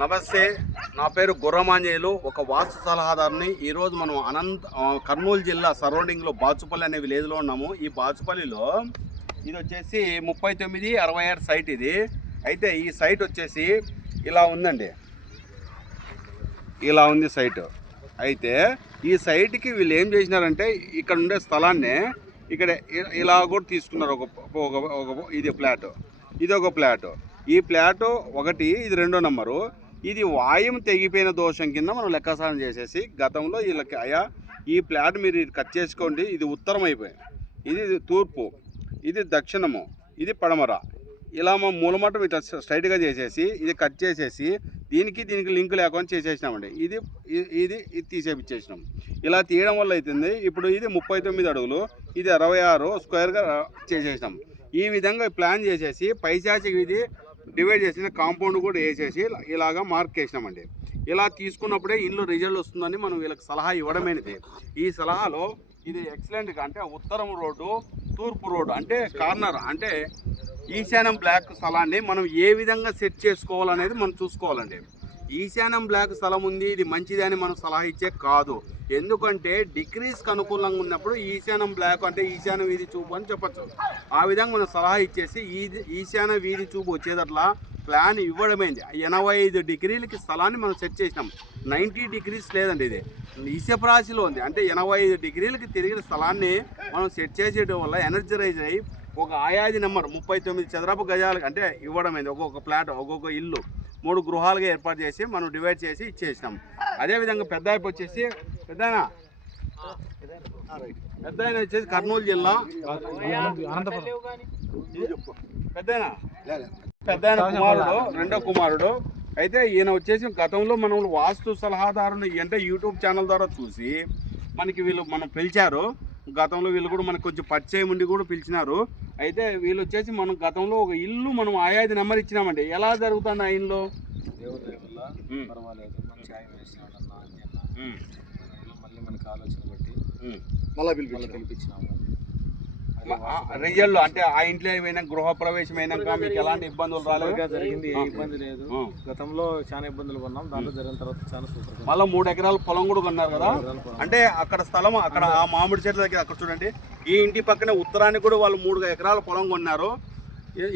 నమస్తే, నా పేరు గుర్రమాంజేయులు, ఒక వాస్తు సలహాదారుని. ఈరోజు మనం కర్నూలు జిల్లా సరౌండింగ్లో బాచుపల్లి అనే విలేజ్లో ఉన్నాము. ఈ బాచుపల్లిలో ఇది వచ్చేసి 3966 సైట్ ఇది. అయితే ఈ సైట్ వచ్చేసి ఇలా ఉందండి, ఇలా ఉంది సైట్. అయితే ఈ సైట్కి వీళ్ళు ఏం చేసినారంటే ఇక్కడ ఉండే స్థలాన్ని ఇక్కడ ఇలా కూడా తీసుకున్నారు. ఇది ఫ్లాట్, ఇది ఒక ఫ్లాట్. ఈ ఫ్లాట్ ఒకటి, ఇది 2వ నంబరు. ఇది వాయుం తెగిపోయిన దోషం కింద మనం లెక్కసారం చేసేసి గతంలో వీళ్ళకి అయ్యా ఈ ఫ్లాట్ మీరు కట్ చేసుకోండి, ఇది ఉత్తరం అయిపోయింది, ఇది తూర్పు, ఇది దక్షిణము, ఇది పడమర, ఇలా మా మూలమట్టం ఇట్లా స్ట్రైట్గా చేసేసి ఇది కట్ చేసేసి దీనికి లింక్ లేకుండా చేసేసినామండి. ఇది తీసేపిచ్చేసినాం. ఇలా తీయడం వల్ల అవుతుంది. ఇప్పుడు ఇది 39 అడుగులు, ఇది 66 స్క్వేర్గా చేసేసినాం. ఈ విధంగా ప్లాన్ చేసేసి పైశాచికి ఇది డివైడ్ చేసిన కాంపౌండ్ కూడా వేసేసి ఇలాగా మార్క్ వేసినామండి. ఇలా తీసుకున్నప్పుడే ఇల్లు రిజల్ట్ వస్తుందని మనం వీళ్ళకి సలహా ఇవ్వడమైనది. ఈ సలహాలో ఇది ఎక్సలెంట్గా అంటే ఉత్తరం రోడ్డు, తూర్పు రోడ్డు అంటే కార్నర్ అంటే ఈశాన్యం బ్లాక్ స్థలాన్ని మనం ఏ విధంగా సెట్ చేసుకోవాలనేది మనం చూసుకోవాలండి. ఈశాన్యం బ్లాక్ స్థలం ఉంది, ఇది మంచిది అని మనం సలహా ఇచ్చే కాదు. ఎందుకంటే డిగ్రీస్కి అనుకూలంగా ఉన్నప్పుడు ఈశాన్యం బ్లాక్ అంటే ఈశాన్య వీధి చూపు అని చెప్పచ్చు. ఆ విధంగా మనం సలహా ఇచ్చేసి ఈశాన్య వీధి చూపు వచ్చేదట్లా ప్లాన్ ఇవ్వడమైంది. 85 డిగ్రీలకి స్థలాన్ని మనం సెట్ చేసినాం. 90 డిగ్రీస్ లేదండి, ఇది ఈశపు రాశిలో ఉంది. అంటే 85 డిగ్రీలకి తిరిగిన స్థలాన్ని మనం సెట్ చేసేయడం వల్ల ఎనర్జరైజ్ అయ్యి ఒక ఆయాది నెంబర్ 39 చదరపు గజాలకు అంటే ఇవ్వడమైంది. ఒక్కొక్క ఫ్లాట్, ఒక్కొక్క ఇల్లు 3 గృహాలుగా ఏర్పాటు చేసి మనం డివైడ్ చేసి ఇచ్చేసినాం. అదేవిధంగా పెద్ద వచ్చేసి పెద్ద వచ్చేసి కర్నూలు జిల్లా పెద్ద కుమారుడు, 2వ కుమారుడు. అయితే ఈయన వచ్చేసి గతంలో మనం వాస్తు సలహాదారుని అంటే యూట్యూబ్ ఛానల్ ద్వారా చూసి మనకి మనం పిలిచారు. గతంలో వీళ్ళు కూడా మనకు కొంచెం పరిచయం ఉండి కూడా పిలిచినారు. అయితే వీళ్ళు వచ్చేసి మనం గతంలో ఒక ఇల్లు మనం 85 నెంబర్ ఇచ్చినామండి. ఎలా జరుగుతుంది ఆ ఇల్లు? మళ్ళీ మనకి ఆలోచన బట్టి పిలిపించినాము. రిజల్ట్ అంటే ఆ ఇంట్లో ఏమైనా గృహ ప్రవేశం అయినాక మీకు ఎలాంటి ఇబ్బందులు రాలేదు? జరిగింది, ఏ ఇబ్బంది లేదు. గతంలో చాలా ఇబ్బందులు కొన్నాం, దాంట్లో జరిగిన తర్వాత చాలా సూపర్. మళ్ళీ 3 ఎకరాల పొలం కూడా కొన్నారు కదా. అంటే అక్కడ స్థలం అక్కడ ఆ మామిడి చెట్ల దగ్గర అక్కడ చూడండి, ఈ ఇంటి పక్కనే ఉత్తరానికి కూడా వాళ్ళు 3 ఎకరాల పొలం కొన్నారు.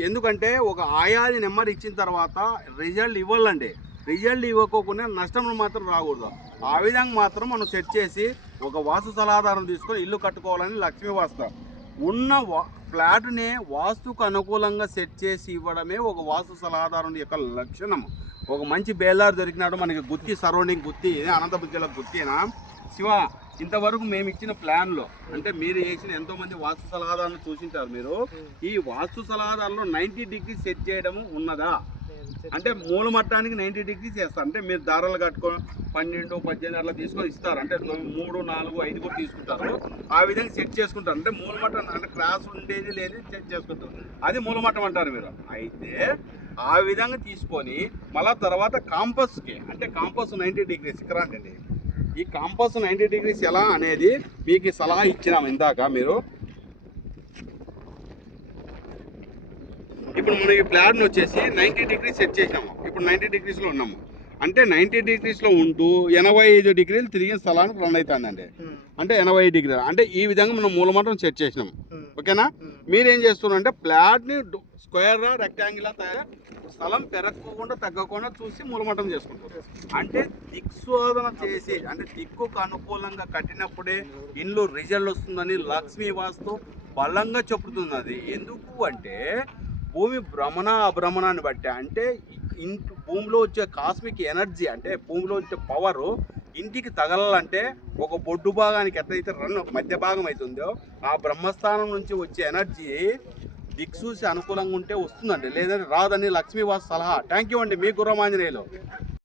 ఎందుకంటే ఒక ఆయాది నెంబర్ ఇచ్చిన తర్వాత రిజల్ట్ ఇవ్వాలండి. రిజల్ట్ ఇవ్వకోకుండా నష్టం మాత్రం రాకూడదు. ఆ విధంగా మాత్రం మనం సెట్ చేసి ఒక వాస్తు సలహాదారం తీసుకొని ఇల్లు కట్టుకోవాలని లక్ష్మీ వాస్తు ఉన్న ఫ్లాట్ని వాస్తుకు అనుకూలంగా సెట్ చేసి ఇవ్వడమే ఒక వాస్తు సలహాదారుని యొక్క లక్షణం. ఒక మంచి బేల్దారు దొరికినాడు మనకి. గుత్తి సరౌండింగ్ గుత్తి, అనంతపురం జిల్లా గుత్తినా శివ. ఇంతవరకు మేము ఇచ్చిన ప్లాన్లో అంటే మీరు వేసిన ఎంతోమంది వాస్తు సలహాదారులు చూసింటారు. మీరు ఈ వాస్తు సలహాదారులో 90 డిగ్రీస్ సెట్ చేయడం ఉన్నదా అంటే మూలమట్టానికి 90 డిగ్రీస్ చేస్తారు. అంటే మీరు దారాలు కట్టుకొని 12, 18 అట్లా తీసుకొని ఇస్తారు. అంటే 3, 4, 5 కూడా తీసుకుంటారు. ఆ విధంగా సెట్ చేసుకుంటారు. అంటే మూలమట్టం అంటే క్రాస్ ఉండేది లేని సెట్ చేసుకుంటారు. అది మూలమట్టం అంటారు మీరు. అయితే ఆ విధంగా తీసుకొని మళ్ళా తర్వాత కాంపస్కి అంటే కాంపస్ 90 డిగ్రీస్ ఇక్కడ అండి. ఈ కాంపస్ 90 డిగ్రీస్ ఎలా అనేది మీకు సలహా ఇచ్చినాము ఇందాక. మీరు ఇప్పుడు మనం ఈ ప్లాట్ని వచ్చేసి 90 డిగ్రీస్ సెట్ చేసినాము. ఇప్పుడు 90 డిగ్రీస్లో ఉన్నాము. అంటే 90 డిగ్రీస్లో ఉంటూ 85 డిగ్రీలు తిరిగిన స్థలానికి రన్ అవుతుందండి. అంటే 85 డిగ్రీలు అంటే ఈ విధంగా మనం మూలమట్టం సెట్ చేసినాం. ఓకేనా? మీరేం చేస్తున్నారంటే ప్లాట్ని స్క్వేర్గా రెక్టాంగిల్లా స్థలం పెరగకుండా తగ్గకుండా చూసి మూలమట్టం చేసుకుంటారు. అంటే దిక్శోధన చేసి అంటే దిక్కుకు అనుకూలంగా కట్టినప్పుడే ఇల్లు రిజల్ట్ వస్తుందని లక్ష్మీ వాస్తు బలంగా చెబుతున్నది. ఎందుకు అంటే భూమి భ్రమణ అభ్రమణాన్ని బట్టి అంటే భూమిలో వచ్చే కాస్మిక్ ఎనర్జీ అంటే భూమిలో వచ్చే పవరు ఇంటికి తగలాలంటే ఒక బొడ్డు భాగానికి ఎట్లయితే మధ్య భాగం అవుతుందో ఆ బ్రహ్మస్థానం నుంచి వచ్చే ఎనర్జీ దిక్సూసి అనుకూలంగా ఉంటే వస్తుందండి, లేదంటే రాదని లక్ష్మీవాసు సలహా. థ్యాంక్ యూ అండి. మీ గుర్రమాంజనేయులు.